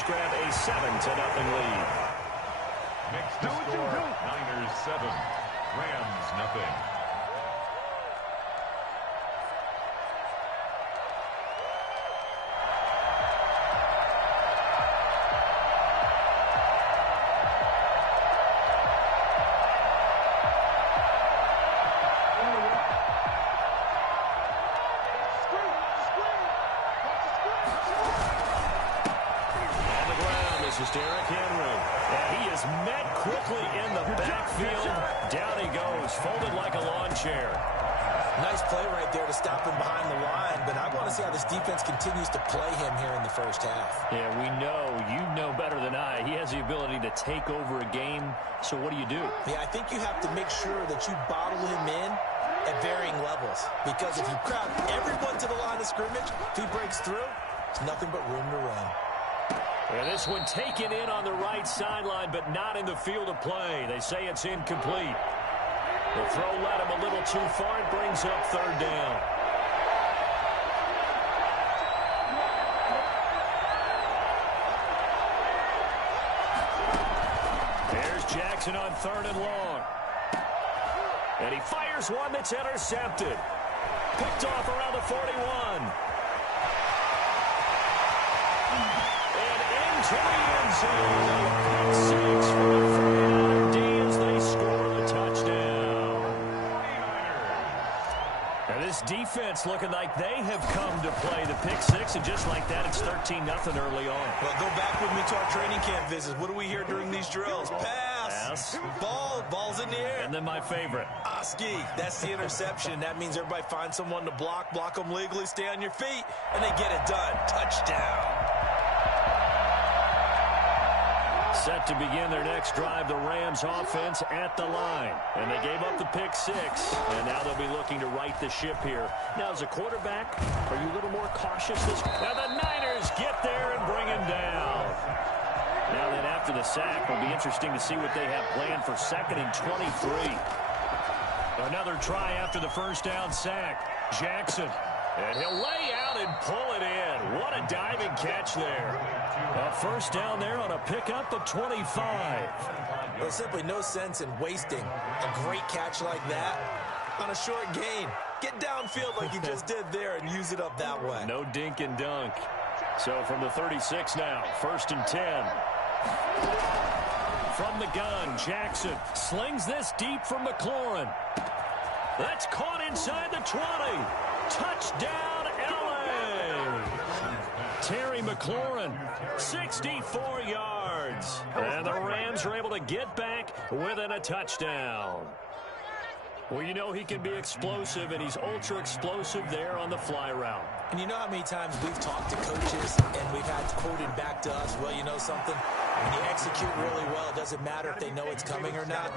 Niners grab a 7-0 lead. Next to score, Niners 7, Rams nothing. This is Derrick Henry. And he is met quickly in the backfield. Down he goes, folded like a lawn chair. Nice play right there to stop him behind the line, but I want to see how this defense continues to play him here in the first half. Yeah, we know. You know better than I. He has the ability to take over a game, so what do you do? Yeah, I think you have to make sure that you bottle him in at varying levels, because if you crowd everyone to the line of scrimmage, if he breaks through, it's nothing but room to run. And this one taken in on the right sideline, but not in the field of play. They say it's incomplete. The throw led him a little too far. It brings up third down. There's Jackson on 3rd and long. And he fires one that's intercepted. Picked off around the 41. To the end zone. 6 for the 3-yard D as they score the touchdown. And this defense looking like they have come to play the pick six, and just like that, it's 13-0 early on. Well, go back with me to our training camp visits. What do we hear during these drills? Pass. Ball's in the air. And then my favorite. Oski, that's the interception. That means everybody finds someone to block them legally, stay on your feet, and they get it done. Touchdown. Set to begin their next drive, the Rams offense at the line. And they gave up the pick six, and now they'll be looking to right the ship here. Now, as a quarterback, are you a little more cautious? Now the Niners get there and bring him down. Now then, after the sack, it'll be interesting to see what they have planned for 2nd and 23. Another try after the first down sack. Jackson. And he'll lay out and pull it in. What a diving catch there. A first down there on a pickup of 25. There's simply no sense in wasting a great catch like that on a short gain. Get downfield like you just did there and use it up that way. No dink and dunk. So from the 36 now, 1st and 10. From the gun, Jackson slings this deep from McLaurin. That's caught inside the 20. Touchdown, L.A. Terry McLaurin, 64 yards. And the Rams are able to get back within a touchdown. Well, you know he can be explosive, and he's ultra-explosive there on the fly route. And you know how many times we've talked to coaches and we've had quoted back to us, well, you know something? When you execute really well, it doesn't matter if they know it's coming or not.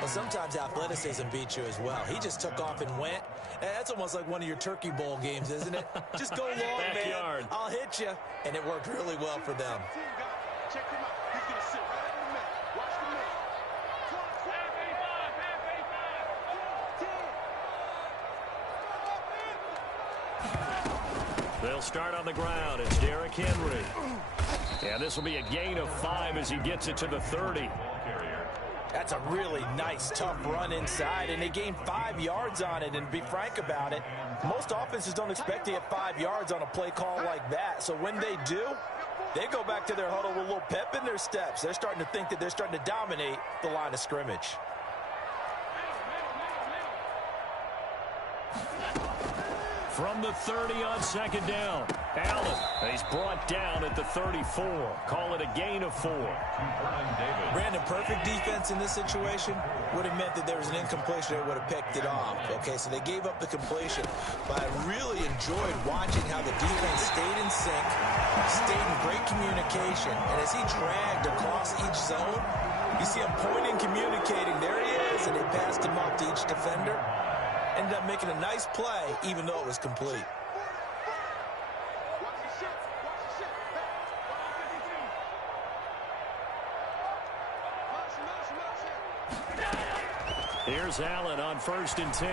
But sometimes athleticism beats you as well. He just took off and went. And that's almost like one of your Turkey Bowl games, isn't it? Just go long, Backyard. man. I'll hit you. And it worked really well for them. Check him out. He's going to sit right over the man. Watch the man. They'll start on the ground. It's Derrick Henry. And this will be a gain of 5 as he gets it to the 30. That's a really nice, tough run inside, and they gained 5 yards on it. And to be frank about it, most offenses don't expect to get 5 yards on a play call like that. So when they do, they go back to their huddle with a little pep in their steps. They're starting to think that they're starting to dominate the line of scrimmage. From the 30 on 2nd down, Allen. He's brought down at the 34. Call it a gain of 4. Brandon, perfect defense in this situation would have meant that there was an incompletion that would have picked it off. Okay, so they gave up the completion. But I really enjoyed watching how the defense stayed in sync, stayed in great communication. And as he dragged across each zone, you see him pointing, communicating. There he is, and they passed him off to each defender. Ended up making a nice play, even though it was complete. Here's Allen on 1st and 10.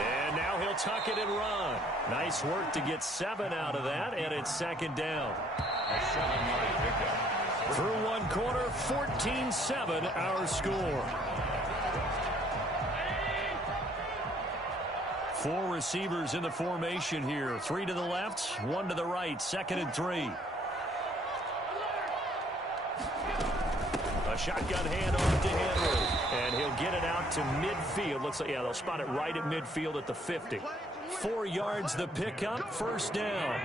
And now he'll tuck it and run. Nice work to get 7 out of that, and it's second down. A 7-yard pickup. Through one quarter, 14-7 our score. 4 receivers in the formation here. 3 to the left, 1 to the right. 2nd and 3. A shotgun handoff to Henry. And he'll get it out to midfield. Looks like, yeah, they'll spot it right at midfield at the 50. 4 yards the pickup, first down.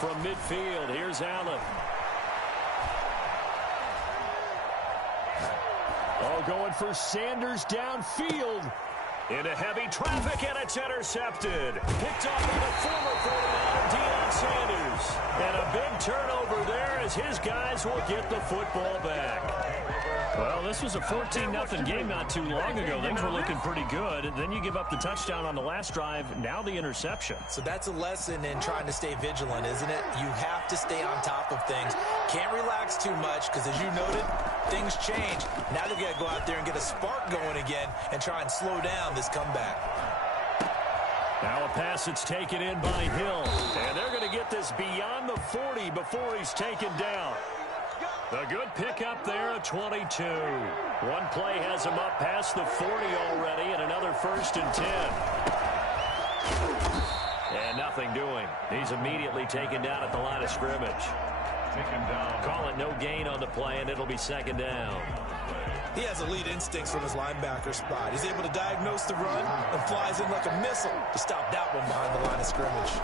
From midfield, here's Allen. Oh, going for Sanders downfield. Into heavy traffic, and it's intercepted. Picked up by the former 49er, Deion Sanders. And a big turnover there as his guys will get the football back. Well, this was a 14-0 game not too long ago. Things were looking pretty good. And then you give up the touchdown on the last drive, now the interception. So that's a lesson in trying to stay vigilant, isn't it? You have to stay on top of things. Can't relax too much because, as you noted, things change. Now they've got to go out there and get a spark going again and try and slow down this comeback. Now a pass that's taken in by Hill. And they're going to get this beyond the 40 before he's taken down. A good pickup there at 22. One play has him up past the 40 already, and another 1st and 10. And nothing doing. He's immediately taken down at the line of scrimmage. Taken down. Call it no gain on the play, and it'll be second down. He has elite instincts from his linebacker spot. He's able to diagnose the run and flies in like a missile to stop that one behind the line of scrimmage.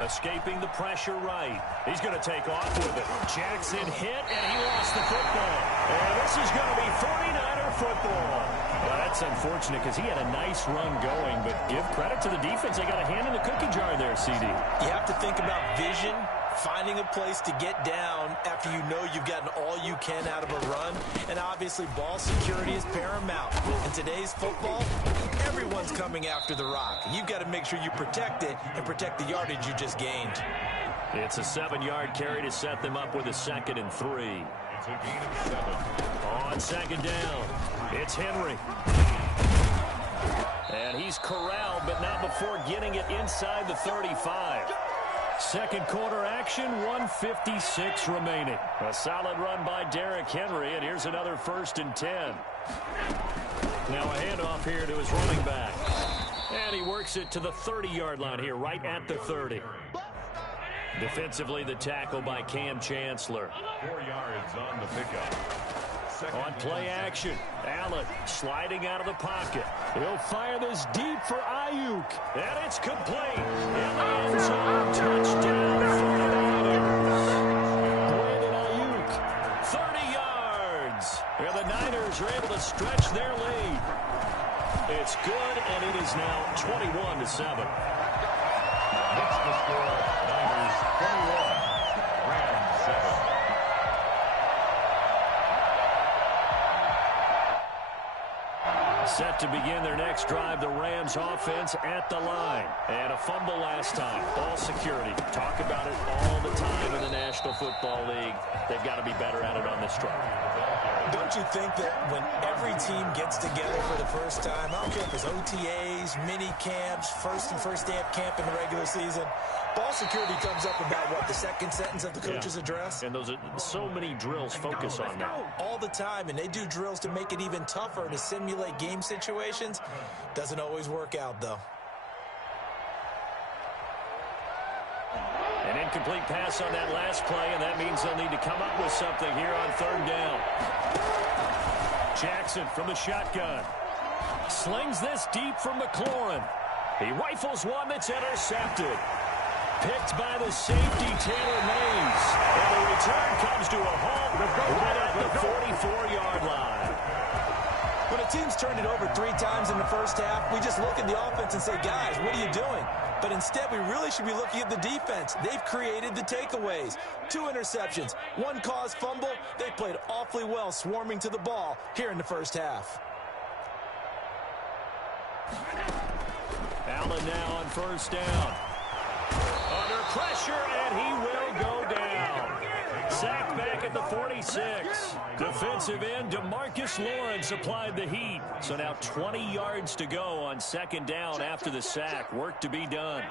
Escaping the pressure right. He's going to take off with it. Jackson hit, and he lost the football. And this is going to be 49er football. Well, that's unfortunate because he had a nice run going, but give credit to the defense. They got a hand in the cookie jar there, CD. You have to think about vision, finding a place to get down after you know you've gotten all you can out of a run. And obviously, ball security is paramount. In today's football, everyone's coming after the rock. You've got to make sure you protect it and protect the yardage you just gained. It's a 7-yard carry to set them up with a 2nd and 3. It's a gain of 7. On second down, it's Henry. And he's corralled, but not before getting it inside the 35. Second quarter action, 1:56 remaining. A solid run by Derrick Henry, and here's another 1st and 10. Now a handoff here to his running back. And he works it to the 30-yard line here, right at the 30. Defensively, the tackle by Cam Chancellor. 4 yards on the pickup. On play action, Allen sliding out of the pocket. He'll fire this deep for Ayuk. And it's complete. In the end zone, touchdown, 49ers. Brandon Ayuk, 30 yards. And the Niners are able to stretch their lead. It's good, and it is now 21-7. Next to score, Niners 21, Rams 7. Set to begin their next drive, the Rams offense at the line. And a fumble last time. Ball security. Talk about it all the time in the National Football League. They've got to be better at it on this drive. Don't you think that when every team gets together for the first time, I don't care if it's OTAs, mini camps, first day of camp in the regular season, ball security comes up about, what, the second sentence of the coach's address? And those are so many drills focus on that. All the time, and they do drills to make it even tougher to simulate game situations. Doesn't always work out, though. An incomplete pass on that last play, and that means they'll need to come up with something here on 3rd down. Jackson from the shotgun. Slings this deep from McLaurin. He rifles one that's intercepted. Picked by the safety, Taylor Mays. And the return comes to a halt right at the 44-yard line. When a team's turned it over 3 times in the first half, we just look at the offense and say, guys, what are you doing? But instead, we really should be looking at the defense. They've created the takeaways. 2 interceptions, 1 caused fumble. They played awfully well swarming to the ball here in the first half. Allen now on 1st down. Under pressure, and he will go down. Sacked back at the 46. Defensive end DeMarcus Lawrence applied the heat. So now 20 yards to go on second down after the sack. Work to be done.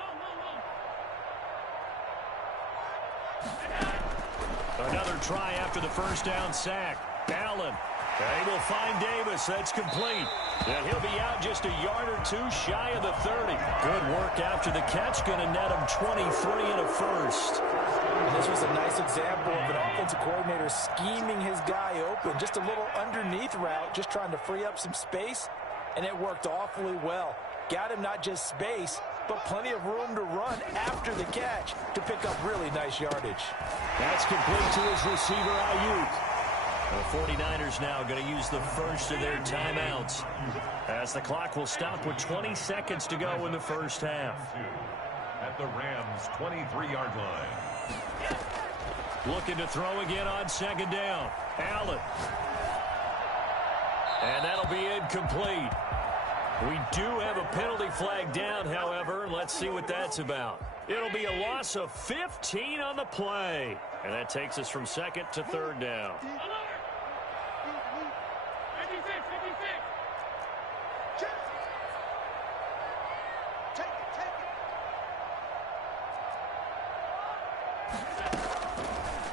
Another try after the first down sack. Allen. They will find Davis. That's complete. And he'll be out just a yard or two shy of the 30. Good work after the catch. Going to net him 23 and a first. And this was a nice example of an offensive coordinator scheming his guy open. Just a little underneath route, just trying to free up some space. And it worked awfully well. Got him not just space, but plenty of room to run after the catch to pick up really nice yardage. That's complete to his receiver, Ayuk. The 49ers now going to use the first of their timeouts as the clock will stop with 20 seconds to go in the first half. At the Rams' 23-yard line. Looking to throw again on second down. Allen. And that'll be incomplete. We do have a penalty flag down, however. Let's see what that's about. It'll be a loss of 15 on the play. And that takes us from second to third down.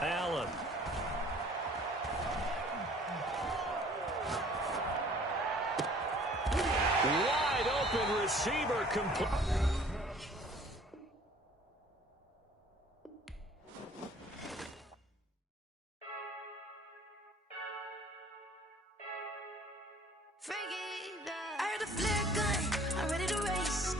Allen. Wide open receiver complete. I heard a flare gun, I'm ready to race.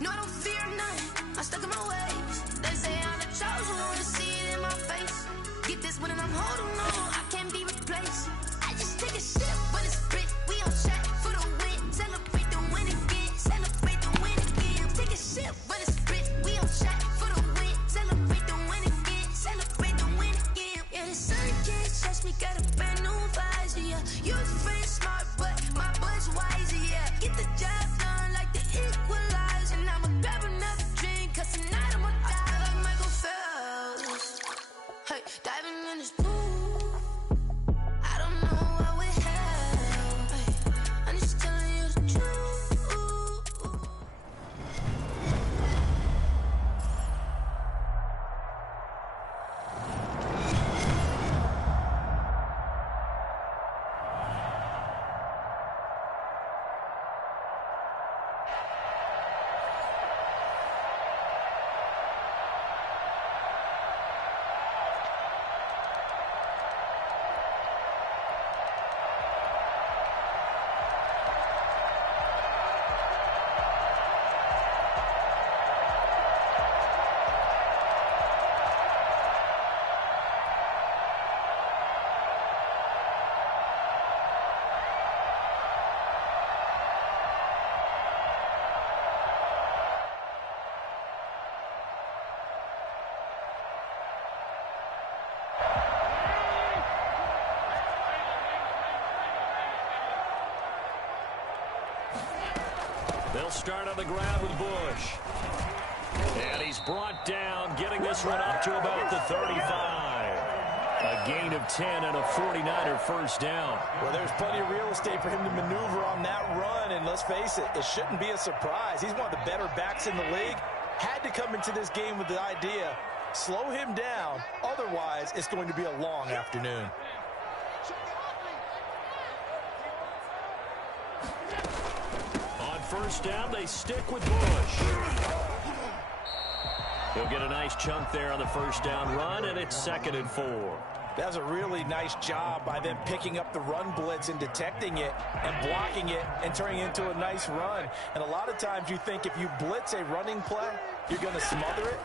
No, I don't fear none, I'm stuck in my ways. They say I'm the chosen one, to see it in my face. Get this one and I'm holding on, I can't be replaced. I just take a sip when it's split, we on track for the win. Celebrate the win again, celebrate the win again. Take a sip when it's split, we on track for the win. Celebrate the win again, celebrate the win again. Yeah, the sun can't touch me, got a brand new visor, yeah. You're free smart, but my bud's wiser, yeah. Get the job done like the equalizer. Now I'ma grab another drink, cause tonight I'ma die like Michael Phelps. Hey, diving in this pool, I don't know what we have. Hey, I'm just telling you the truth. They'll start on the ground with Bush. And he's brought down, getting this one up to about the 35. A gain of 10 and a 49er first down. Well, there's plenty of real estate for him to maneuver on that run, and let's face it, it shouldn't be a surprise. He's one of the better backs in the league. Had to come into this game with the idea, slow him down, otherwise it's going to be a long afternoon. On first down, they stick with Bush. He'll get a nice chunk there on the first down run, and it's 2nd and 4. That was a really nice job by them picking up the run blitz and detecting it and blocking it and turning it into a nice run. And a lot of times you think if you blitz a running play, you're going to smother it.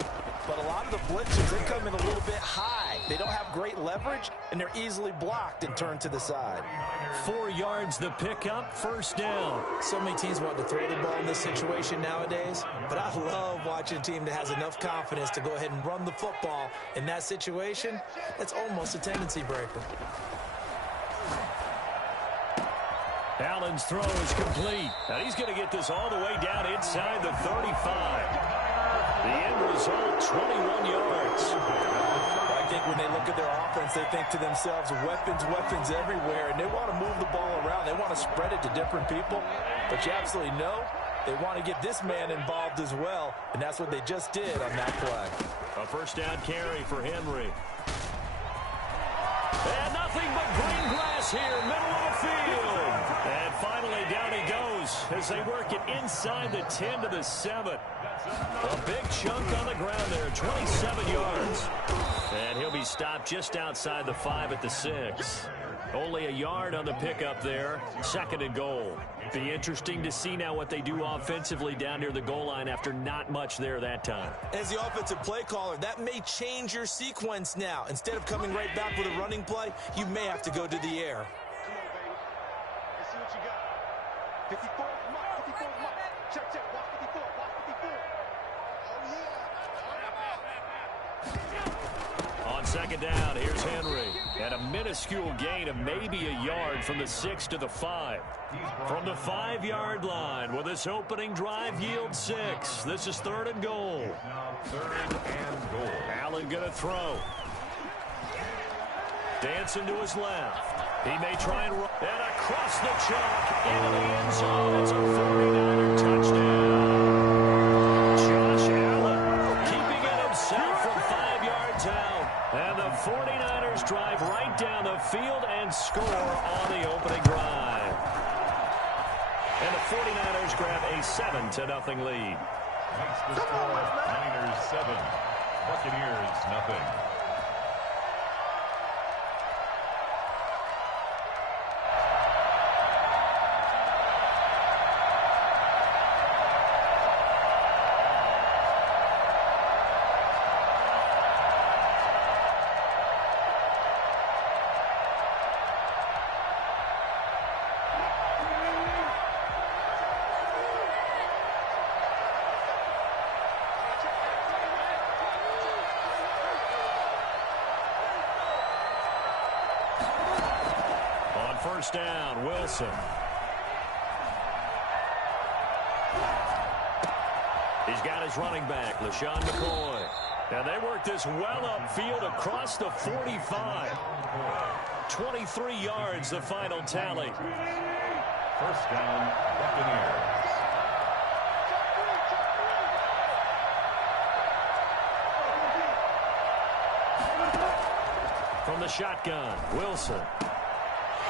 But a lot of the blitzes, they come in a little bit high. They don't have great leverage, and they're easily blocked and turned to the side. 4 yards the pickup, first down. So many teams want to throw the ball in this situation nowadays, but I love watching a team that has enough confidence to go ahead and run the football. In that situation, it's almost a tendency breaker. Allen's throw is complete. And he's going to get this all the way down inside the 35. The end result, 21 yards. I think when they look at their offense, they think to themselves, weapons, weapons everywhere, and they want to move the ball around. They want to spread it to different people, but you absolutely know they want to get this man involved as well, and that's what they just did on that play. A first down carry for Henry. And nothing but green grass here, middle of the field. And finally, down he goes as they work it inside the 10 to the 7. A big chunk on the ground there, 27 yards. And he'll be stopped just outside the 5 at the 6. Only a yard on the pickup there, 2nd and goal. Be interesting to see now what they do offensively down near the goal line after not much there that time. As the offensive play caller, that may change your sequence now. Instead of coming right back with a running play, you may have to go to the air. Come on, baby. Let's see what you got. 54, mark, 54, mark. Check, check. Watch 54, watch 54. Oh, yeah. On 2nd down, here's Henry. And a minuscule gain of maybe a yard from the 6 to the 5. From the 5-yard line, will this opening drive yield 6? This is 3rd and goal. Now 3rd and goal. Allen going to throw. Dancing to his left. He may try and run. And across the chalk into the end zone. It's a 49er touchdown. Josh Allen keeping it himself from 5 yards out. And the 49ers drive right down the field and score on the opening drive. And the 49ers grab a 7-0 lead. Makes the score Niners 7, Buccaneers nothing. First down, Wilson. He's got his running back, LaShawn McCoy. And they work this well upfield across the 45. 23 yards, the final tally. First down, Buccaneers. From the shotgun, Wilson.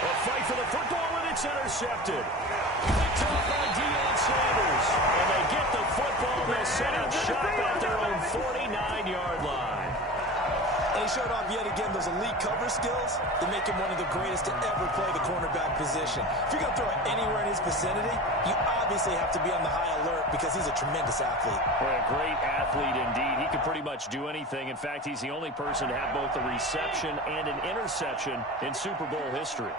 A fight for the football, and it's intercepted. Picked off by Deion Sanders. And they get the football. They'll set up shop at their own 49-yard line. And he showed off yet again those elite cover skills that make him one of the greatest to ever play the cornerback position. If you're going to throw it anywhere in his vicinity, you obviously have to be on the high alert because he's a tremendous athlete. Well, a great athlete indeed. He can pretty much do anything. In fact, he's the only person to have both a reception and an interception in Super Bowl history.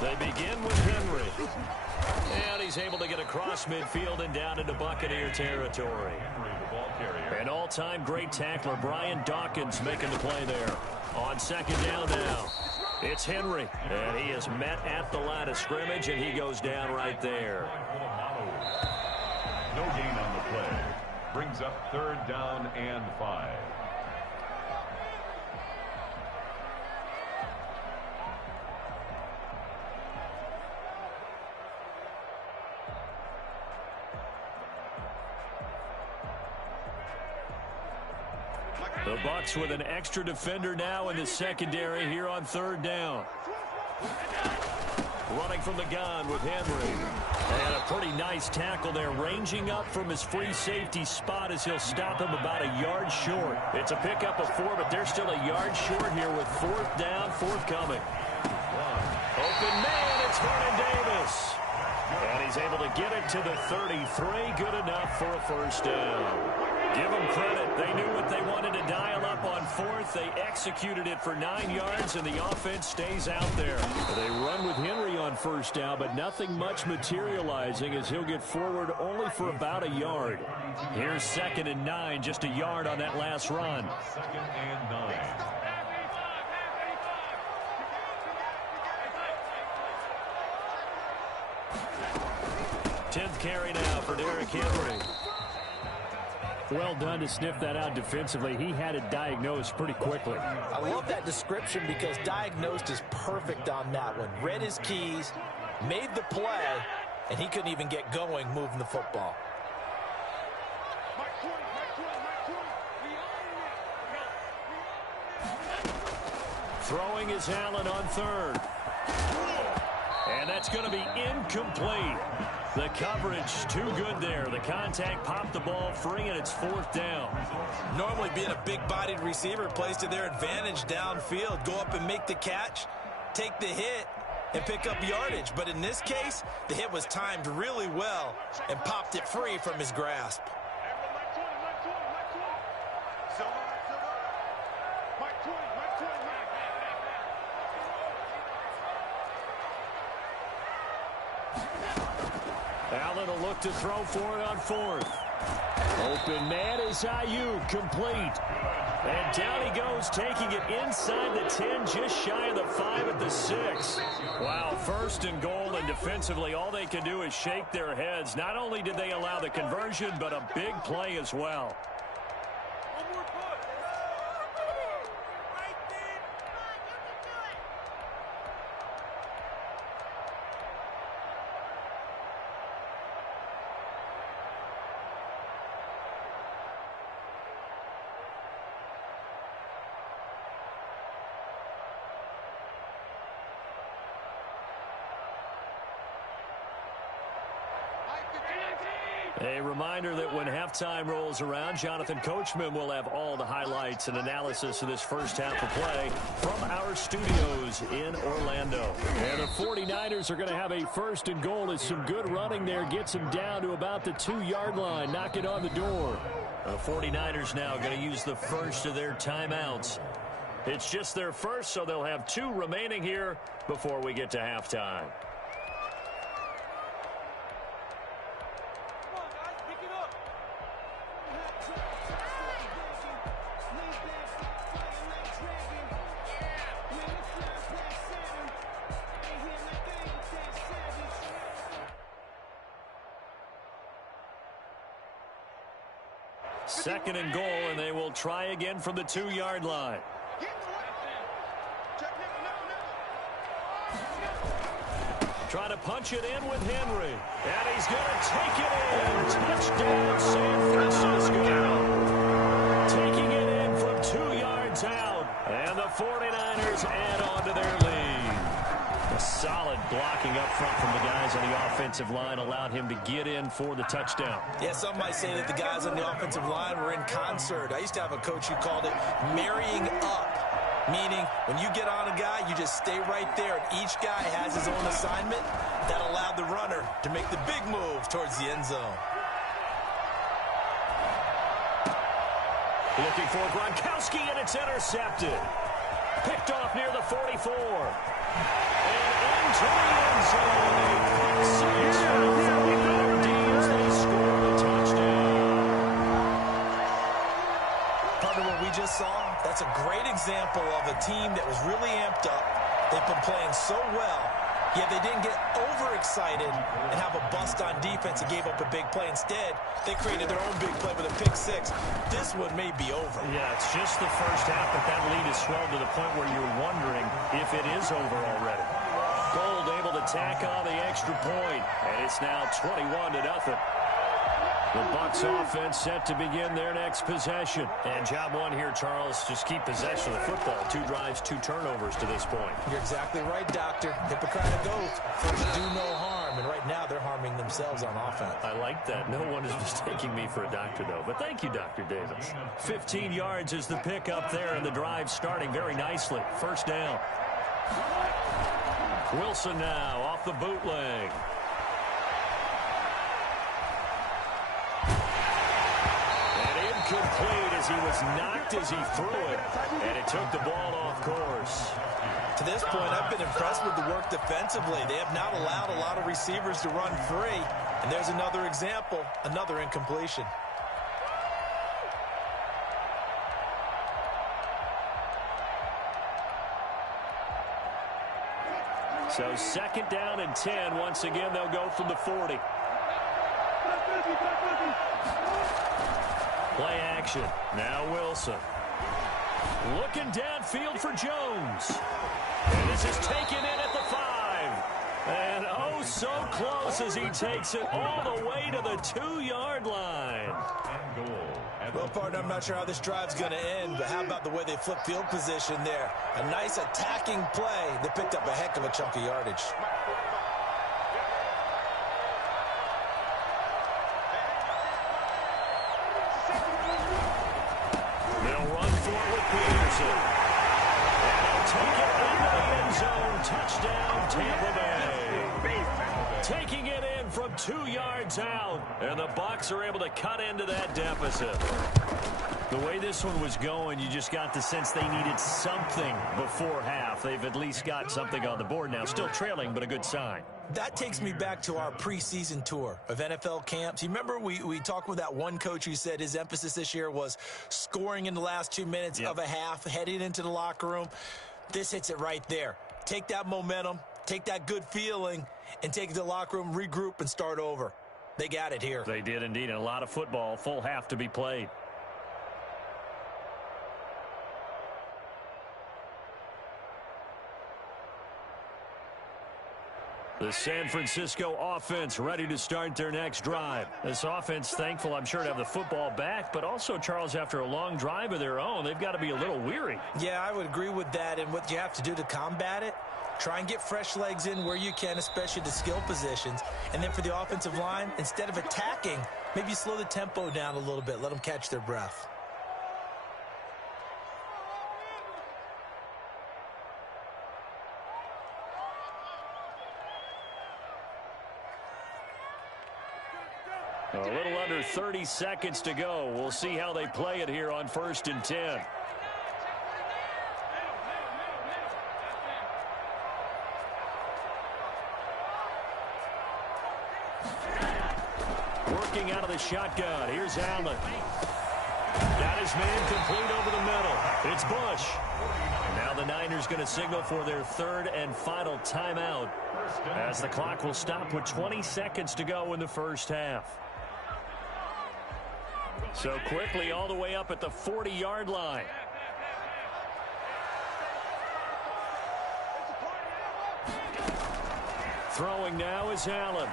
They begin with Henry. And he's able to get across midfield and down into Buccaneer territory. An all-time great tackler, Brian Dawkins, making the play there. On 2nd down now, it's Henry. And he is met at the line of scrimmage, and he goes down right there. No gain on the play. Brings up 3rd down and 5. The Bucs with an extra defender now in the secondary here on 3rd down. Running from the gun with Henry. And a pretty nice tackle there, ranging up from his free safety spot as he'll stop him about a yard short. It's a pickup of 4, but they're still a yard short here with 4th down, forthcoming. Open man, it's Vernon Davis. And he's able to get it to the 33. Good enough for a first down. Give them credit. They knew what they wanted to dial up on 4th. They executed it for 9 yards, and the offense stays out there. They run with Henry on first down, but nothing much materializing as he'll get forward only for about a yard. Here's 2nd and 9, just a yard on that last run. 2nd and 9. Tenth carry now for Derrick Henry. Well done to sniff that out defensively. He had it diagnosed pretty quickly. I love that description because diagnosed is perfect on that one. Read his keys, made the play, and he couldn't even get going moving the football. Throwing is Allen on third. And that's going to be incomplete. The coverage too good there. The contact popped the ball free, and it's fourth down. Normally being a big-bodied receiver plays to their advantage downfield. Go up and make the catch, take the hit, and pick up yardage. But in this case, the hit was timed really well and popped it free from his grasp. Allen will look to throw for it on fourth. Open man is Ayuk, complete. And down he goes, taking it inside the 10, just shy of the 5 at the 6. Wow, first and goal, and defensively all they can do is shake their heads. Not only did they allow the conversion, but a big play as well. A reminder that when halftime rolls around, Jonathan Coachman will have all the highlights and analysis of this first half of play from our studios in Orlando. And the 49ers are going to have a first and goal as some good running there gets them down to about the 2-yard line, knocking on the door. The 49ers now going to use the first of their timeouts. It's just their first, so they'll have 2 remaining here before we get to halftime. Second and goal, and they will try again from the 2-yard line. Try to punch it in with Henry. And he's going to take it in. Touchdown, San Francisco. Taking it in from 2 yards out. And the 49ers add on to their lead. A solid blocking up front from the guys on the offensive line allowed him to get in for the touchdown. Yeah, some might say that the guys on the offensive line were in concert. I used to have a coach who called it marrying up, meaning when you get on a guy, you just stay right there, and each guy has his own assignment. That allowed the runner to make the big move towards the end zone. Looking for Gronkowski, and it's intercepted. Picked off near the 44. And into the end zone. A pick 6 for the 49er D's. They score the touchdown. Partner, what we just saw, that's a great example of a team that was really amped up. They've been playing so well, yet they didn't get overexcited and have a bust on defense and gave up a big play. Instead, they created their own big play with a pick 6. This one may be over. Yeah, it's just the first half, but that lead is swelled to the point where you're wondering if it is over already. Gold able to tack on the extra point, and it's now 21-0. The Bucs offense set to begin their next possession. And job one here, Charles, just keep possession of the football. 2 drives, 2 turnovers to this point. You're exactly right, Doctor. Hippocratic oath. First, do no harm. And right now, they're harming themselves on offense. I like that. No one is mistaking me for a doctor, though. But thank you, Dr. Davis. 15 yards is the pickup there, and the drive starting very nicely. First down. Wilson now off the bootleg. Complete as he was knocked as he threw it, and it took the ball off course. To this point, I've been impressed with the work defensively. They have not allowed a lot of receivers to run free, and there's another example, another incompletion. So second down and 10. Once again, they'll go from the 40. Play action. Now Wilson. Looking downfield for Jones. And this is taken in at the 5. And oh, so close as he takes it all the way to the 2-yard line. Well, partner, I'm not sure how this drive's going to end, but how about the way they flip field position there? A nice attacking play. They picked up a heck of a chunk of yardage. They'll run for it with Peterson. And he'll take it into the end zone. Touchdown, Tampa Bay. Taking it in from 2 yards out. And the Bucs are able to cut into that deficit. The way this one was going, you just got the sense they needed something before half. They've at least got something on the board now. Still trailing, but a good sign. That takes me back to our preseason tour of NFL camps. You remember we talked with that one coach who said his emphasis this year was scoring in the last 2 minutes of a half, heading into the locker room. This hits it right there. Take that momentum, take that good feeling, and take it to the locker room, regroup, and start over. They got it here. They did indeed, and a lot of football, full half to be played. The San Francisco offense ready to start their next drive. This offense thankful, I'm sure, to have the football back, but also, Charles, after a long drive of their own, they've got to be a little weary. Yeah, I would agree with that, and what you have to do to combat it, try and get fresh legs in where you can, especially the skill positions. And then for the offensive line, instead of attacking, maybe slow the tempo down a little bit, let them catch their breath. A little under 30 seconds to go. We'll see how they play it here on 1st and 10. Working out of the shotgun. Here's Allen. Got his man complete over the middle. It's Bush. Now the Niners going to signal for their 3rd and final timeout as the clock will stop with 20 seconds to go in the first half. So quickly all the way up at the 40-yard line. Throwing now is Allen.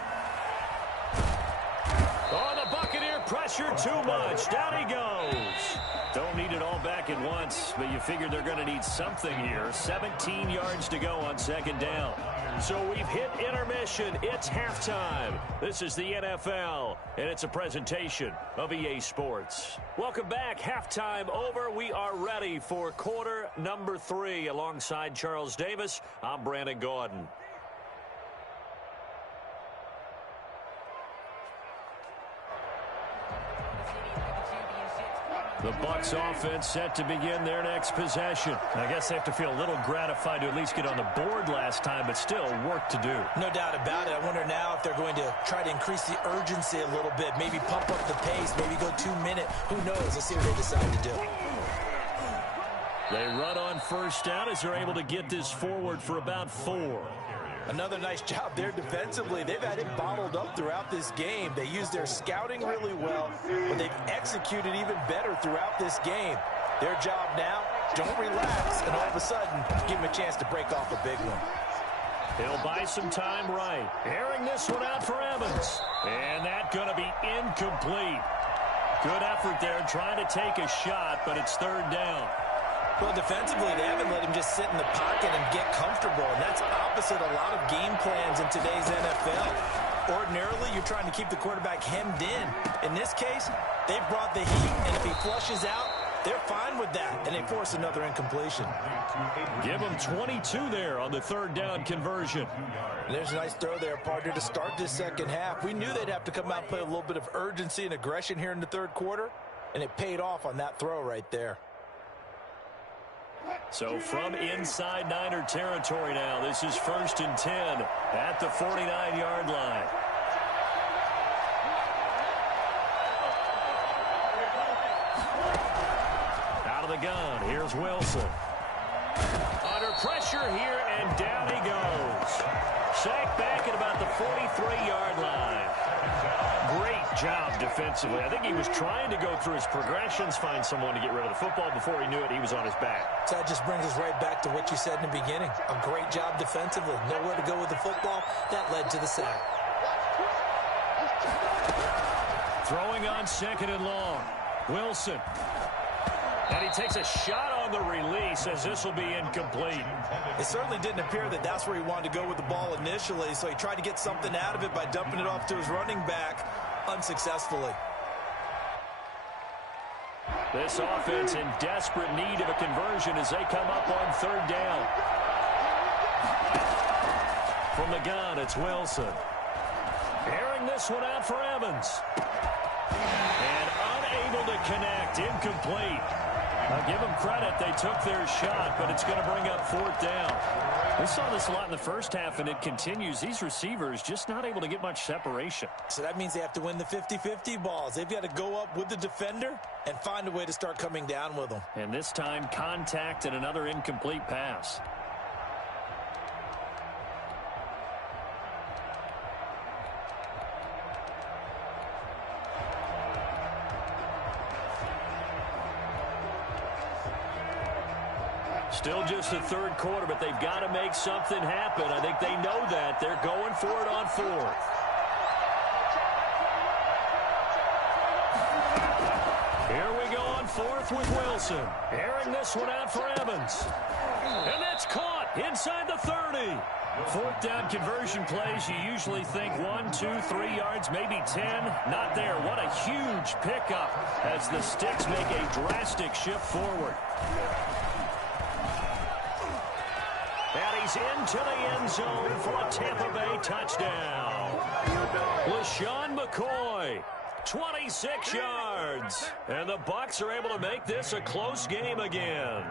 Oh, the Buccaneer pressure too much. Down he goes. Don't need it all back at once, but you figure they're going to need something here. 17 yards to go on 2nd down. So we've hit intermission. It's halftime. This is the NFL, and it's a presentation of EA Sports. Welcome back. Halftime over. We are ready for quarter number 3. Alongside Charles Davis, I'm Brandon Gaudin. The Bucs offense set to begin their next possession. I guess they have to feel a little gratified to at least get on the board last time, but still work to do. No doubt about it. I wonder now if they're going to try to increase the urgency a little bit, maybe pump up the pace, maybe go 2 minute. Who knows? Let's see what they decide to do. They run on 1st down as they're able to get this forward for about 4. Another nice job there defensively. They've had it bottled up throughout this game. They used their scouting really well, but they've executed even better throughout this game. Their job now, don't relax, and all of a sudden, give them a chance to break off a big one. He'll buy some time right. Airing this one out for Evans. And that's going to be incomplete. Good effort there trying to take a shot, but it's 3rd down. Well, defensively, they haven't let him just sit in the pocket and get comfortable, and that's opposite a lot of game plans in today's NFL. Ordinarily, you're trying to keep the quarterback hemmed in. In this case, they've brought the heat, and if he flushes out, they're fine with that, and they force another incompletion. Give them 22 there on the 3rd down conversion. And there's a nice throw there, partner, to start this 2nd half. We knew they'd have to come out and play a little bit of urgency and aggression here in the 3rd quarter, and it paid off on that throw right there. So from inside Niner territory now, this is 1st and 10 at the 49-yard line. Out of the gun, here's Wilson. Under pressure here, and down he goes. Sacked back at about the 43-yard line. Great job defensively. I think he was trying to go through his progressions, find someone to get rid of the football. Before he knew it, he was on his back. So that just brings us right back to what you said in the beginning. A great job defensively. Nowhere to go with the football. That led to the sack. Throwing on 2nd and long. Wilson. And he takes a shot on the release as this will be incomplete. It certainly didn't appear that that's where he wanted to go with the ball initially, so he tried to get something out of it by dumping it off to his running back unsuccessfully. This offense in desperate need of a conversion as they come up on 3rd down. From the gun, it's Wilson. Airing this one out for Evans. And unable to connect, incomplete. I'll give them credit, they took their shot, but it's going to bring up 4th down. We saw this a lot in the first half, and it continues. These receivers just not able to get much separation. So that means they have to win the 50-50 balls. They've got to go up with the defender and find a way to start coming down with them. And this time, contact and another incomplete pass. Still just the 3rd quarter, but they've got to make something happen. I think they know that. They're going for it on 4th. Here we go on 4th with Wilson. Airing this one out for Evans. And that's caught inside the 30. 4th down conversion plays, you usually think 1, 2, 3 yards, maybe 10. Not there. What a huge pickup as the Sticks make a drastic shift forward. And he's into the end zone for a Tampa Bay touchdown. LaShawn McCoy, 26 yards. And the Bucs are able to make this a close game again.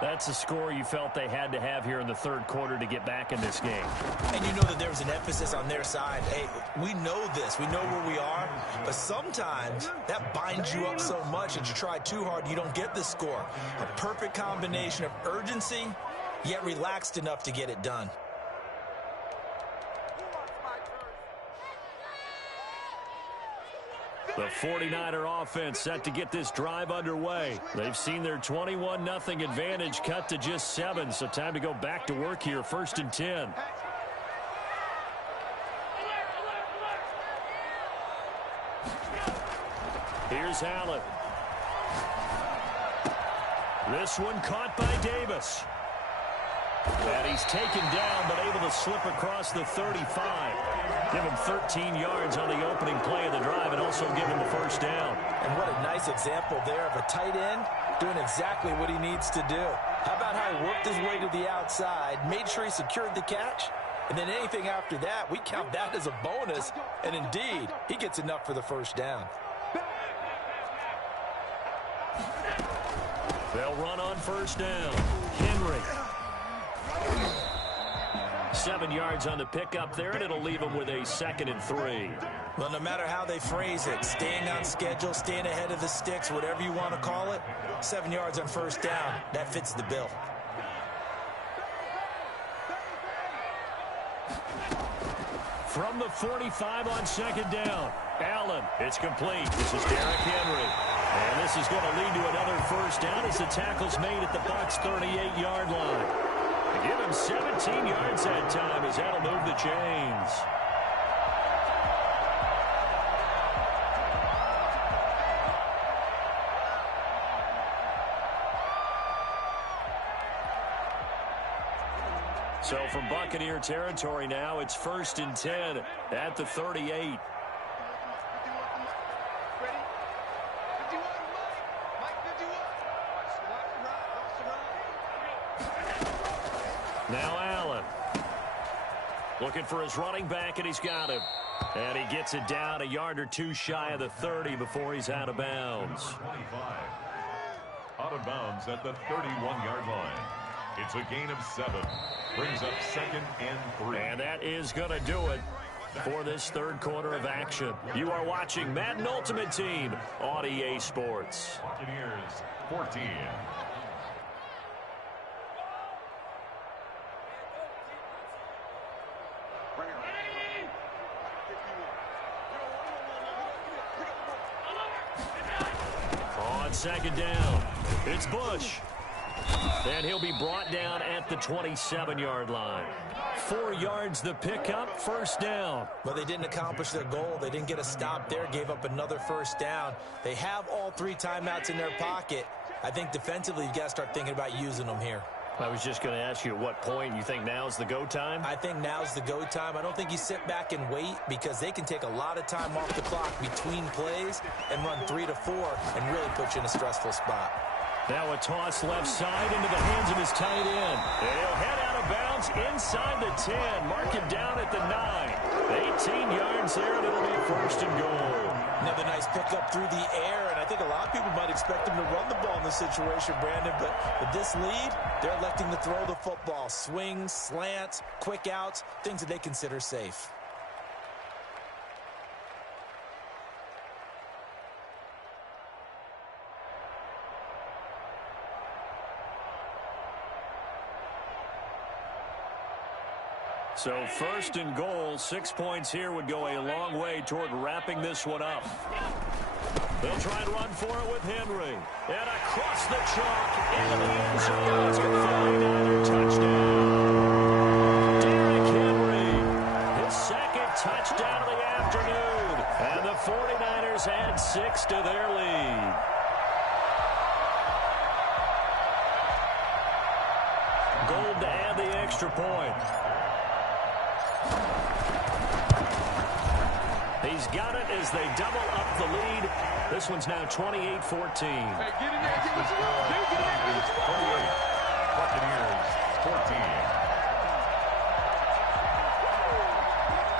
That's a score you felt they had to have here in the 3rd quarter to get back in this game. And you know that there was an emphasis on their side. Hey, we know this. We know where we are. But sometimes that binds you up so much that you try too hard, you don't get the score. A perfect combination of urgency, yet relaxed enough to get it done. The 49er offense set to get this drive underway. They've seen their 21-0 advantage cut to just 7, so time to go back to work here, 1st and 10. Here's Allen. This one caught by Davis. And he's taken down, but able to slip across the 35. Give him 13 yards on the opening play of the drive and also give him a 1st down. And what a nice example there of a tight end doing exactly what he needs to do. How about how he worked his way to the outside, made sure he secured the catch, and then anything after that, we count that as a bonus. And indeed, he gets enough for the 1st down. They'll run on 1st down. Henry. 7 yards on the pickup there, and it'll leave them with a 2nd and 3. Well, no matter how they phrase it, staying on schedule, staying ahead of the Sticks, whatever you want to call it, 7 yards on 1st down, that fits the bill. From the 45 on 2nd down. Allen, it's complete. This is Derrick Henry. And this is going to lead to another 1st down as the tackle's made at the Bucs' 38-yard line. They give him 17 yards that time as that'll move the chains. So from Buccaneer territory now, it's 1st and 10 at the 38. Now Allen. Looking for his running back, and he's got him. And he gets it down a yard or two shy of the 30 before he's out of bounds. 25. Out of bounds at the 31-yard line. It's a gain of 7. Brings up 2nd and 3. And that is going to do it for this 3rd quarter of action. You are watching Madden Ultimate Team on EA Sports. Buccaneers 14. second down. It's Bush. And he'll be brought down at the 27-yard line. 4 yards the pickup, first down. Well, they didn't accomplish their goal. They didn't get a stop there, gave up another first down. They have all 3 timeouts in their pocket. I think defensively you've got to start thinking about using them here. I was just going to ask you at what point you think now's the go time? I think now's the go time. I don't think you sit back and wait because they can take a lot of time off the clock between plays and run 3 to 4 and really put you in a stressful spot. Now a toss left side into the hands of his tight end. And he'll head out of bounds inside the 10. Mark him down at the 9. 18 yards there, and it'll be first and goal. Another nice pickup through the air, and I think a lot of people might expect him to run the ball in this situation, Brandon, but with this lead, they're electing to throw the football. Swings, slants, quick outs, things that they consider safe. So first and goal, 6 points here would go a long way toward wrapping this one up. They'll try and run for it with Henry. And across the chalk into the end zone. It's a 49er touchdown. Derrick Henry, his second touchdown of the afternoon. And the 49ers add 6 to their lead. Gold to add the extra point. He's got it as they double up the lead. This one's now 28-14. Hey, get in there, get what you want. Get in there, get what you want. Buccaneers, 14.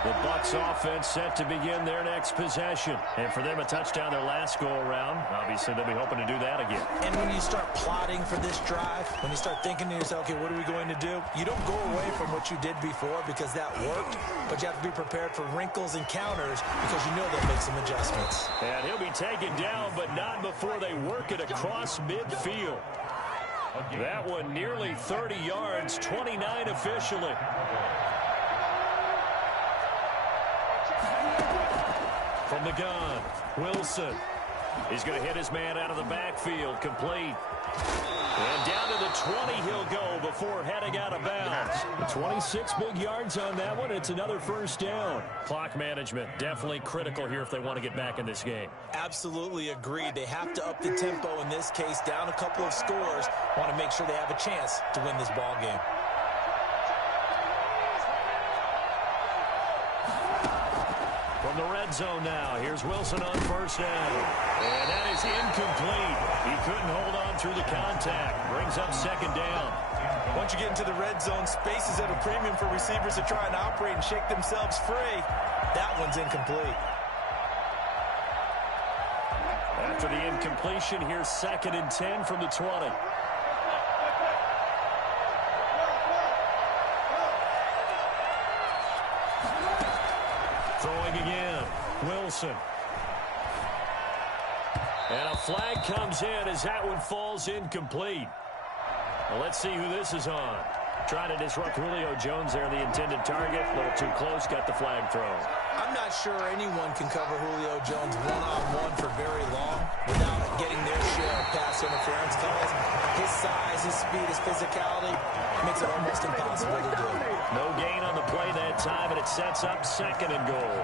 The Bucs offense set to begin their next possession. And for them, a touchdown their last go-around. Obviously, they'll be hoping to do that again. And when you start plotting for this drive, when you start thinking to yourself, okay, what are we going to do? You don't go away from what you did before because that worked, but you have to be prepared for wrinkles and counters because you know they'll make some adjustments. And he'll be taken down, but not before they work it across midfield. That one nearly 30 yards, 29 officially. From the gun, Wilson. He's going to hit his man out of the backfield, complete. And down to the 20 he'll go before heading out of bounds. 26 big yards on that one. It's another first down. Clock management, definitely critical here if they want to get back in this game. Absolutely agreed. They have to up the tempo in this case, down a couple of scores. Want to make sure they have a chance to win this ball game. From the red zone now, here's Wilson on first down. And that is incomplete. He couldn't hold on through the contact. Brings up second down. Once you get into the red zone, space is at a premium for receivers to try and operate and shake themselves free. That one's incomplete. After the incompletion, here's 2nd and 10 from the 20. Throwing again, Wilson. And a flag comes in as that one falls incomplete. Well, let's see who this is on. Trying to disrupt Julio Jones there, the intended target. A little too close, got the flag thrown. I'm not sure anyone can cover Julio Jones one-on-one for very long without getting their share of pass interference calls. His size, his speed, his physicality makes it almost impossible to do. No gain on the play that time, and it sets up 2nd and goal.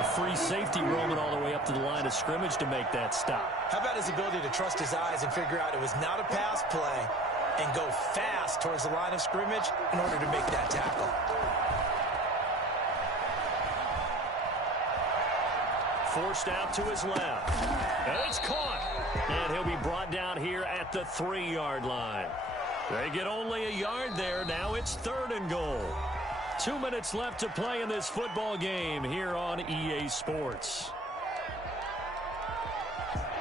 The free safety roaming all the way up to the line of scrimmage to make that stop. How about his ability to trust his eyes and figure out it was not a pass play and go fast towards the line of scrimmage in order to make that tackle. Forced out to his left. And it's caught. And he'll be brought down here at the 3-yard line. They get only a yard there. Now it's 3rd and goal. 2 minutes left to play in this football game here on EA Sports.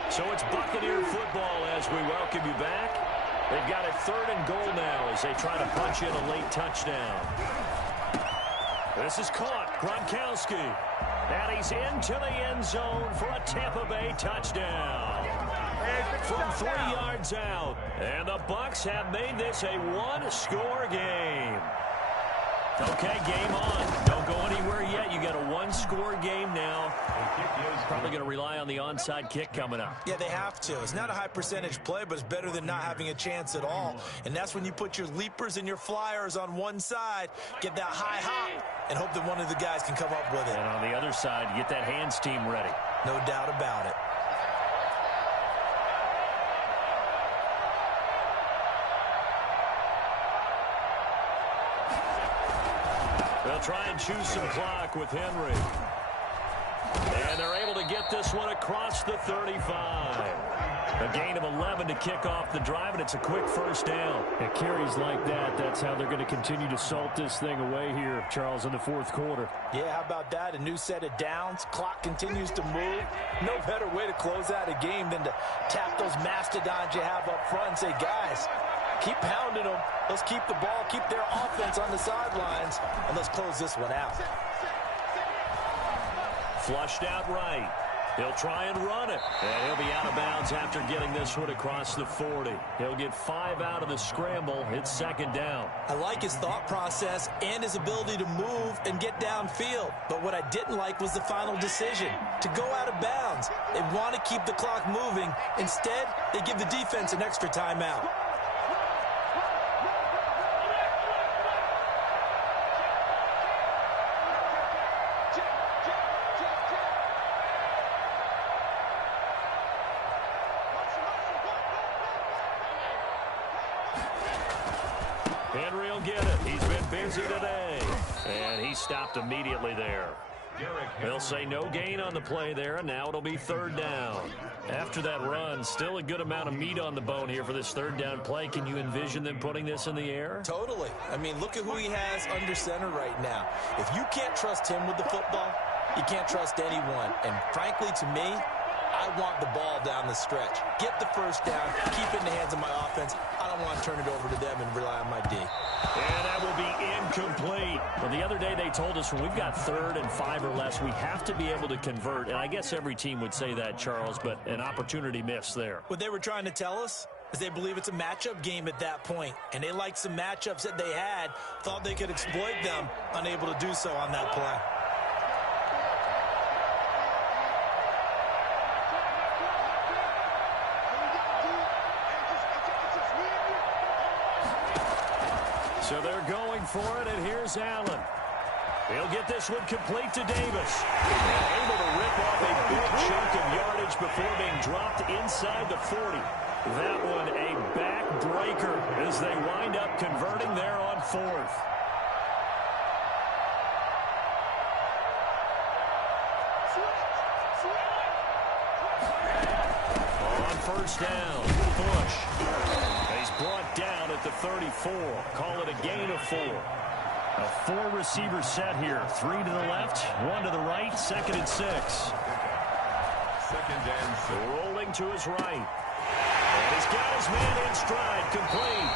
So it's Buccaneer football as we welcome you back. They've got a 3rd and goal now as they try to punch in a late touchdown. This is caught. Gronkowski. And he's into the end zone for a Tampa Bay touchdown. From 3 yards out. And the Bucs have made this a one-score game. Okay, game on. Don't go anywhere yet. You got a one-score game now. Probably going to rely on the onside kick coming up. Yeah, they have to. It's not a high percentage play, but it's better than not having a chance at all. And that's when you put your leapers and your flyers on one side, get that high hop, and hope that one of the guys can come up with it. And on the other side, get that hands team ready. No doubt about it. They'll try and choose some clock with Henry. And they're able to get this one across the 35. A gain of 11 to kick off the drive, and it's a quick first down. At carries like that, that's how they're going to continue to salt this thing away here, Charles, in the fourth quarter. Yeah, how about that? A new set of downs. Clock continues to move. No better way to close out a game than to tap those mastodons you have up front and say, guys, keep pounding them. Let's keep the ball, keep their offense on the sidelines, and let's close this one out. Flushed out right. He'll try and run it. And he'll be out of bounds after getting this one across the 40. He'll get 5 out of the scramble. It's second down. I like his thought process and his ability to move and get downfield. But what I didn't like was the final decision, to go out of bounds. They want to keep the clock moving. Instead, they give the defense an extra timeout. Henry will get it. He's been busy today. And he stopped immediately there. They'll say no gain on the play there, and now it'll be third down. After that run, still a good amount of meat on the bone here for this third down play. Can you envision them putting this in the air? Totally. I mean, look at who he has under center right now. If you can't trust him with the football, you can't trust anyone. And frankly, to me, I want the ball down the stretch. Get the first down, keep it in the hands of my offense. I don't want to turn it over to them and rely on my D. And that will be incomplete. Well, the other day they told us when we've got 3rd and 5 or less, we have to be able to convert. And I guess every team would say that, Charles, but an opportunity missed there. What they were trying to tell us is they believe it's a matchup game at that point. And they liked some matchups that they had, thought they could exploit them, unable to do so on that play. So they're going for it, and here's Allen. He'll get this one complete to Davis. Able to rip off a big chunk of yardage before being dropped inside the 40. That one a backbreaker as they wind up converting there on 4th. On first down, Bush. He's brought down at the 34. Call it a gain of 4. A 4-receiver set here. 3 to the left, 1 to the right, 2nd and 6. 2nd and 6. Rolling to his right. And he's got his man in stride, complete.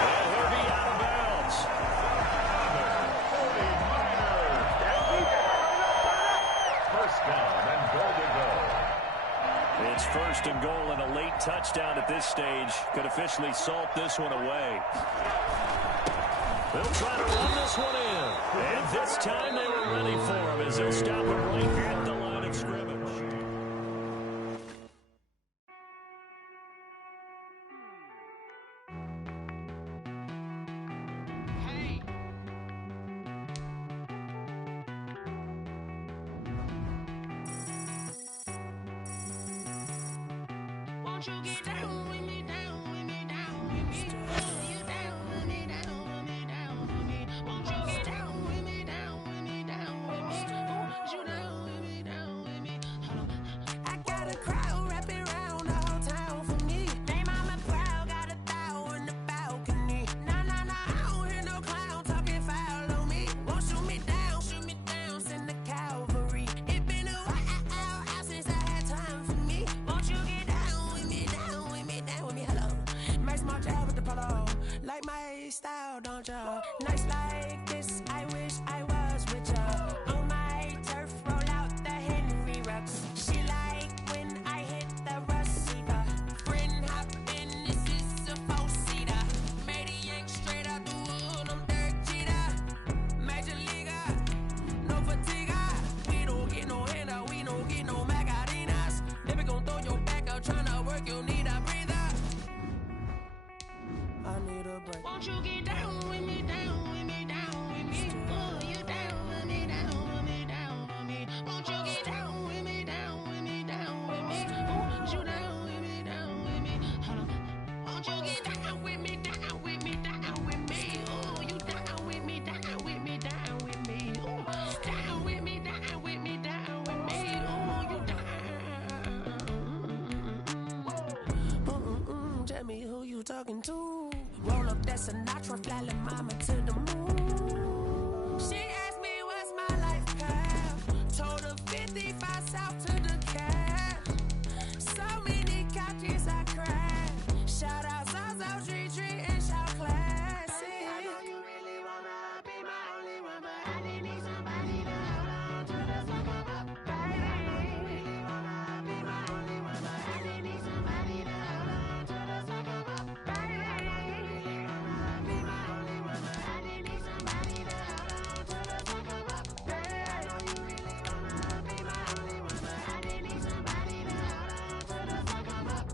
And he'll be out of bounds. First down and goal to go. It's 1st and goal, and a late touchdown at this stage could officially salt this one away. They'll try to run this one in. And this time they were ready for him as they'll stop him right at the line of scrimmage. Won't you get down with me, down with me, down with me? You down with me, down with me, down with me. Won't you get down with me, down with me, down with me? Won't you down with me, down with me? Hold on. I got a crowd wrapping around the whole town for me. Name on my crowd, got a thou in the balcony. Nah, nah, nah, I don't hear no clown talking foul on me. Won't shoot me down, send the cavalry. It been a while since I had time for me. Won't you get down with me, down with me, down with me? Hello. Max my job with the polo. Like my style, don't ya? Nights like this, I wish I was with ya. On my turf, roll out the Henry Rux. She like when I hit the receiver. Friend hop in, this is a 4-seater. Made a yank straight out the wood, I'm dirt cheater. Won't you get down with me, down with me, down with me? Oh, you down with me, down with me, down with me. Won't you get down with me, down with me, down with me? Oh, you down with me, down with me. Hold on. Won't you get down with me, down with me, down with me? Oh, you down with me, down with me, down with me. Oh, down with me, down with me, down with me. Oh, you down. Tell me who you talking to. Roll up that Sinatra, fly la mama to the moon. She asked me what's my life path. Told her 55 south to the cab. So many couches I crashed. Shout out South Street and shout classy. I know you really wanna be my only one, but I didn't need somebody to hold on to the fuck up, baby. I know you really wanna be my only one, but I didn't need somebody to hold on to the fuck up, baby. I know you really wanna be my only one, but I didn't need somebody to hold on to the fuck up, baby. I know you really wanna be my only one, but I didn't need somebody to hold on to the fuck up.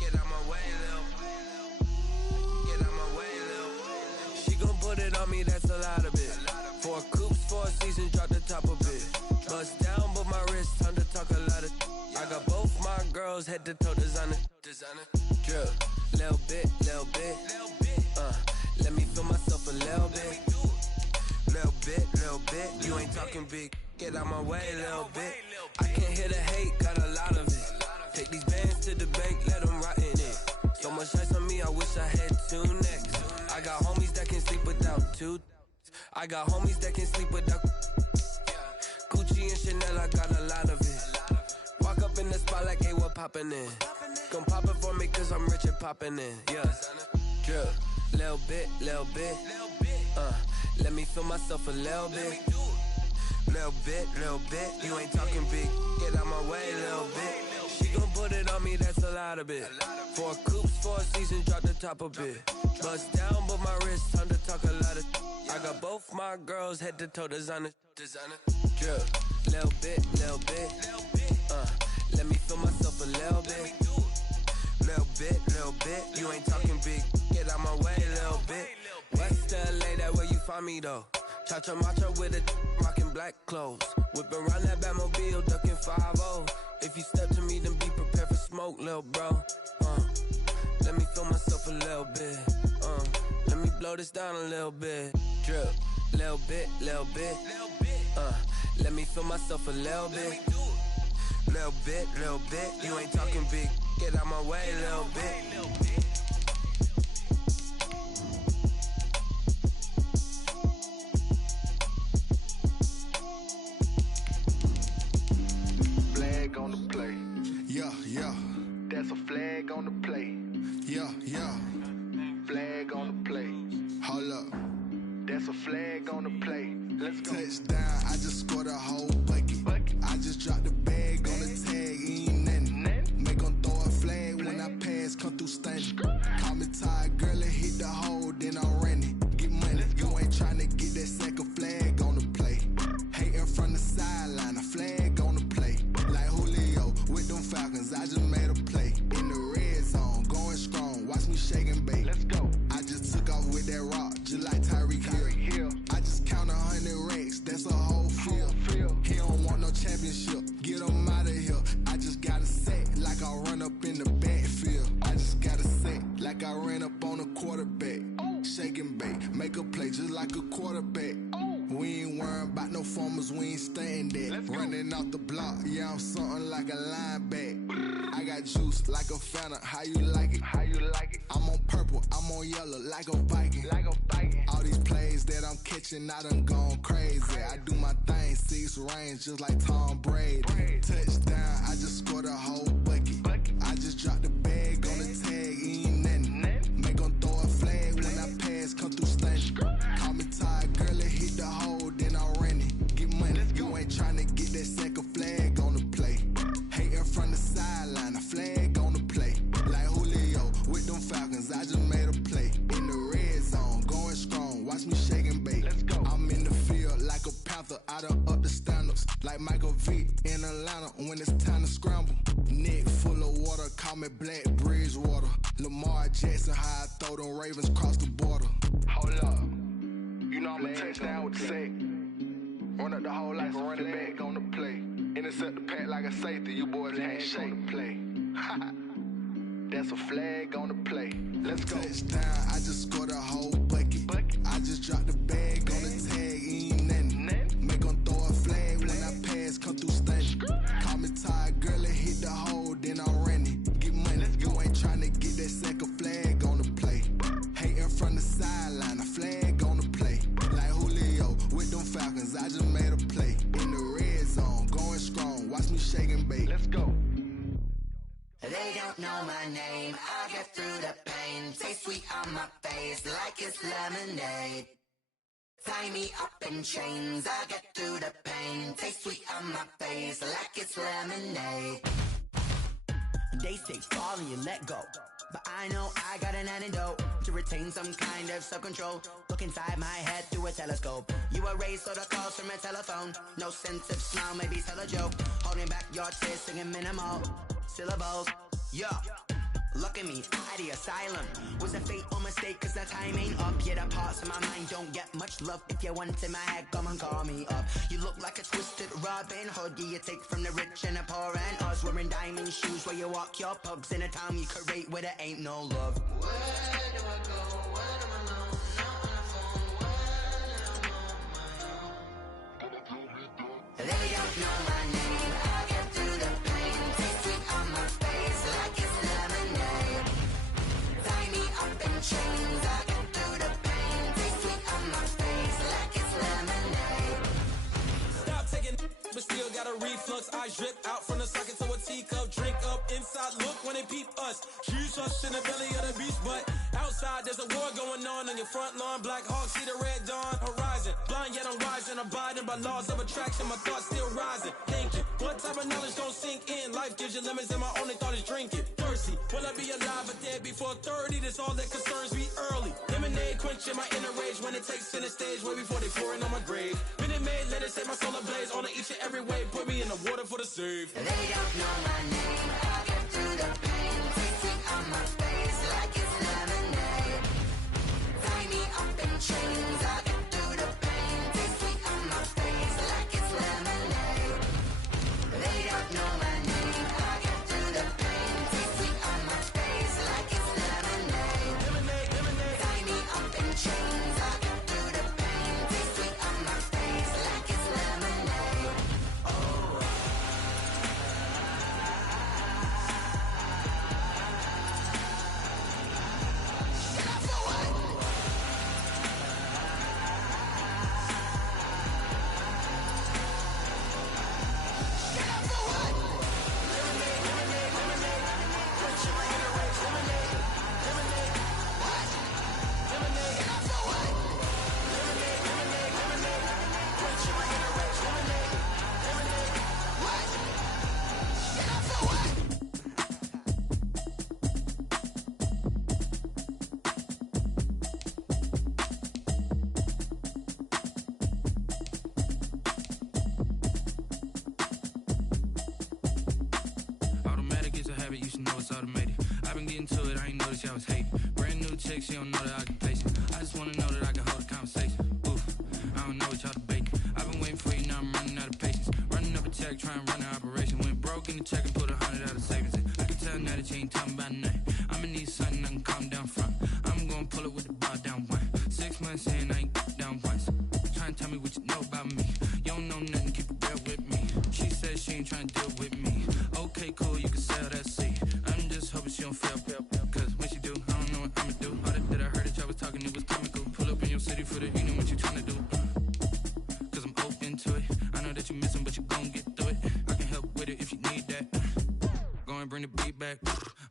Get out my way, Lil. Get out my way, Lil. She gon' put it on me, that's a lot of it. 4 coops, 4 seasons, drop the top a bit. Bust down, but my wrist, time to talk a lot of. I got both my girls, head to toe designer. Drip, little bit, little bit. Let me feel myself a little bit. Little bit, you ain't talking big. Get out my way, little bit. I can't hear the hate, got a lot of it. Take these bands to the bank, let them rot in it. So much ice on me, I wish I had 2 necks. I got homies that can sleep without 2. I got homies that can sleep without Gucci and Chanel, I got a lot of it. Walk up in the spot like, hey, what poppin' in? Gon' pop it for me cause I'm rich and poppin' in, yeah. Drip, little bit, little bit. Let me feel myself a little bit. Little bit, you ain't talking big. Get out my way, little bit. She gon' put it on me, that's a lot of it. 4 coops, 4 seasons, drop the top a bit. Bust down, but my wrist, time to talk a lot of. I got both my girls, head to toe designer. Drip, little bit, little bit. Let me feel myself a little bit. Little bit, you ain't talking big. Get out my way, little bit. West LA, that where you find me though. Cha-cha matcha with a rockin' black clothes. Whip around that Batmobile, ducking 5-0. If you step to me, then be prepared for smoke, lil' bro. Let me feel myself a little bit. Let me blow this down a little bit. Drip, little bit. Let me feel myself a little bit. Little bit, you ain't talking big. Get out my way, little bit. Flag on the play. Yeah. That's a flag on the play. Yeah. Flag on the play. Hold up. That's a flag on the play. Let's go. Touchdown, I just scored a whole bucket. I just dropped the bag on the tag, ain't nothing. Make 'em throw a flag when I pass, come through stunning. no formers, we ain't staying there. Running off the block, yeah, I'm something like a linebacker. I got juice like a Fanta, how you like it? How you like it? I'm on purple, I'm on yellow, like a Viking. Like a Viking. All these plays that I'm catching, I done gone crazy. I do my thing, 6 range, just like Tom Brady. Touchdown, I just scored a whole bucket. I just dropped the bag on the tag, ain't nothing. Make 'em throw a flag when I pass, come through stunning. Call me tired, girl, it hit the hole, then I ran it. Get money, you ain't tryna get that second flag on the play. Hating from the sideline, a flag on the play. Like Julio with them Falcons, I just made a play. In the red zone, going strong, watch me shake and bake. I'm in the field like a panther, I done up the standards. Like Michael Vick in Atlanta when it's time to scramble. Neck full of water, call me Black Bridgewater. Lamar Jackson, how I throw them Ravens cross the border. Hold up, you know I'm a touchdown with the sack. Run up the hole like a running back on the play. Intercept the pack like a safety, you boys ain't shake the play. That's a flag on the play. Let's go. Touchdown, I just scored a whole bucket. I just dropped the bag on the tag, ain't nothing. Make 'em throw a flag when I pass, come through stunning. Call me tired, girl, it hit the hole, then I ran it. Get money, you ain't tryna get that second flag on the play. Hating from the sideline, a flag on the play. Like Julio with them Falcons, I just made a play. In the red zone, going strong, watch me shake and bake. Let's go. They don't know my name, I get through the pain. Taste sweet on my face like it's lemonade. Tie me up in chains, I get through the pain. Taste sweet on my face like it's lemonade. They say fall and you let go, but I know I got an antidote to retain some kind of self-control. Look inside my head through a telescope. You erase all the calls from a telephone. No sense of smile, maybe tell a joke. Holding back your tears, singing minimal syllables. Yeah, look at me, at the asylum. Was a fate or mistake, cause the time ain't up. Yet the parts of my mind don't get much love. If you want in my head, come and call me up. You look like a twisted Robin Hood. Yeah, you take from the rich and the poor and us. Wearing diamond shoes where you walk your pugs. In a town you create where there ain't no love. Where do I go? Where am I alone? Not on the phone. Where am I on my own? They don't know my name. I get through the pain. Taste sweet on my face like it's lemonade. Tie me up in chains. I get through the pain. Taste sweet on my face like it's lemonade. Stop taking, but still got a reflux. Eyes drip out from the socket to a teacup. Drink up inside, look when they peep us. Huge us in the belly of the beast, but outside there's a war going on your front lawn. Black Hawk, see the red dawn horizon. Blind yet I'm rising, abiding by laws of attraction. My thoughts still rising. Thinking, what type of knowledge don't sink in? Life gives you lemons and my only thought is drinking. Thirsty, will I be alive or dead before 30? That's all that concerns me early. Lemonade quenching my inner rage when it takes center stage way before they pour it on my grave. Minute Maid, let it set my soul ablaze. On each and every way, put me in the water for the save. They don't know my name, I get through the pain. Taste sweet on my face like it's lemonade. Tie me up in chains, I get through the pain. Taste sweet on my face like it's lemonade. They don't know my name, I get through the pain. Taste sweet on my face like it's lemonade. Tie me up in chains, I get through the pain. Taste sweet on my face like it's lemonade. Oh. Automatic is a habit, you should know it's automated. I've been getting to it, I ain't noticed y'all was hating. Brand new chick, she don't know the occupation. I just wanna know that I can hold a conversation. Oof, I don't know what y'all debating. I've been waiting for you, now I'm running out of patience. Running up a check, trying to run an operation. Went broke in the check and put 100 out of savings in. I can tell now that you ain't talking about nothing. I'ma need something I can calm down from. I'm gonna pull it with the bar down one. 6 months in, I ain't down once. Trying to tell me what you know about me. You don't trying to deal with me. Okay, cool, you can sell that seat. I'm just hoping she don't fail. Cause when she do, I don't know what I'ma do. All that I heard that y'all was talking, it was comical. Pull up in your city for the evening, what you trying to do? Cause I'm open to it. I know that you missing, but you gon' get through it. I can help with it if you need that. Go and bring the beat back.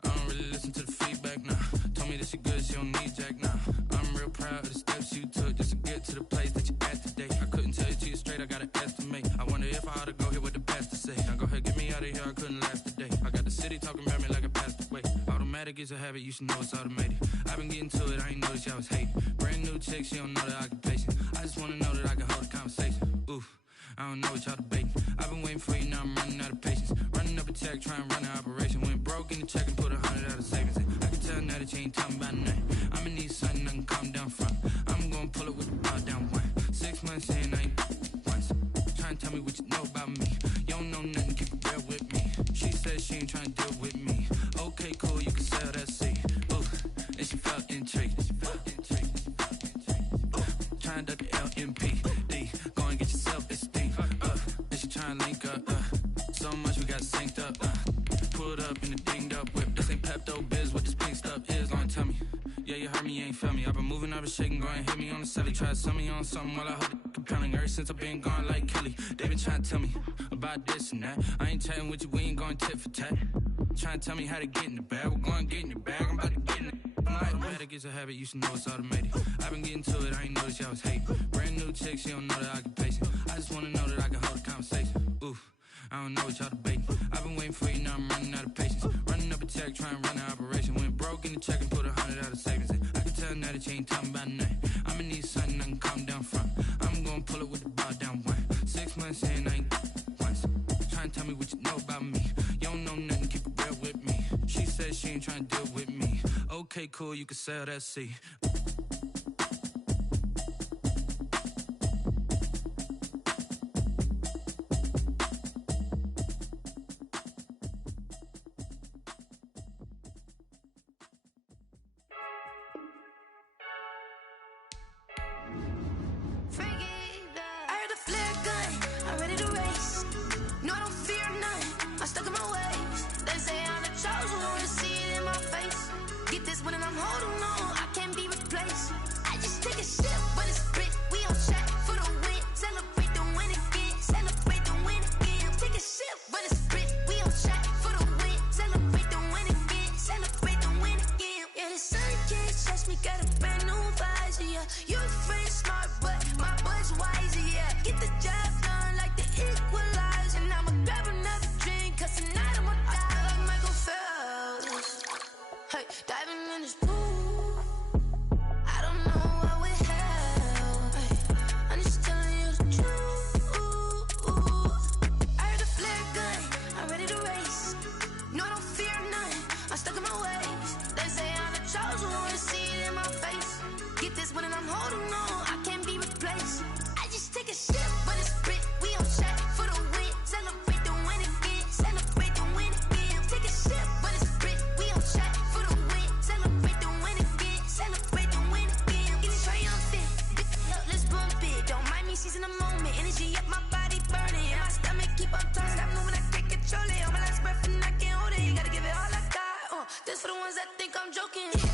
I don't really listen to the feedback, nah. Told me that she good, she don't need jack, nah. I'm real proud of the steps you took just to get to the place that you at today. I couldn't tell you to you straight, I gotta estimate. I wonder if I ought to go here with the pastor say. Now go ahead, get me out of here, I couldn't last a day. I got the city talking about me like I passed away. Automatic is a habit, you should know it's automated. I've been getting to it, I ain't noticed y'all was hating. Brand new chick, she don't know the occupation. I just wanna know that I can hold a conversation. Oof, I don't know what y'all debating. I've been waiting for you, now I'm running out of patience. Running up a check, trying to run an operation. Went broke in the check and put 100 out of savings in. I can tell now that you ain't talking about nothing. I'ma need something I can calm down from. I'm gonna pull it with the bar down one. 6 months in, I ain't once. Trying to tell me what you know about me. You don't know nothing, keep it real with me. She said she ain't trying to deal with me. Okay, cool, you can sell that seat. Oof, and she felt intrigued. Trying to duck the LMPD. Go and get your self-esteem. And she trying to link up. So much we got synced up. Pulled up in the dinged up whip. This ain't Pepto-Biz, what this pink stuff is. Gonna tell me. Yeah, you heard me, you ain't felt me. I've been moving, I've been shaking, go and hit me on the celly. Try to sell me on something while I hold it compelling. Ever since I've been gone like Kelly, they been trying to tell me about this and that. I ain't chatting with you, we ain't going tit for tat. Trying to tell me how to get in the bag. We're going to get in your bag, I'm about to get in it. Automatic is a habit, you should know it's automated. I've been getting to it, I ain't noticed y'all was hating. Brand new chick, she don't know the occupation. I just wanna know that I can hold a conversation. Oof, I don't know what y'all debating. I've been waiting for you, now I'm running out of patience. Running up a check, trying to run an operation. Went broke in the check and put 100 out of savings in. I can tell now that you ain't talking about nothing. I'ma need something I can calm down from. I'm gonna pull it with the bar down one. 6 months in, I ain't once. Trying to tell me what you know about me. You don't know nothing, keep it real with me. She said she ain't trying to deal with me. Okay, cool, you can sell that seat. This for the ones that think I'm joking.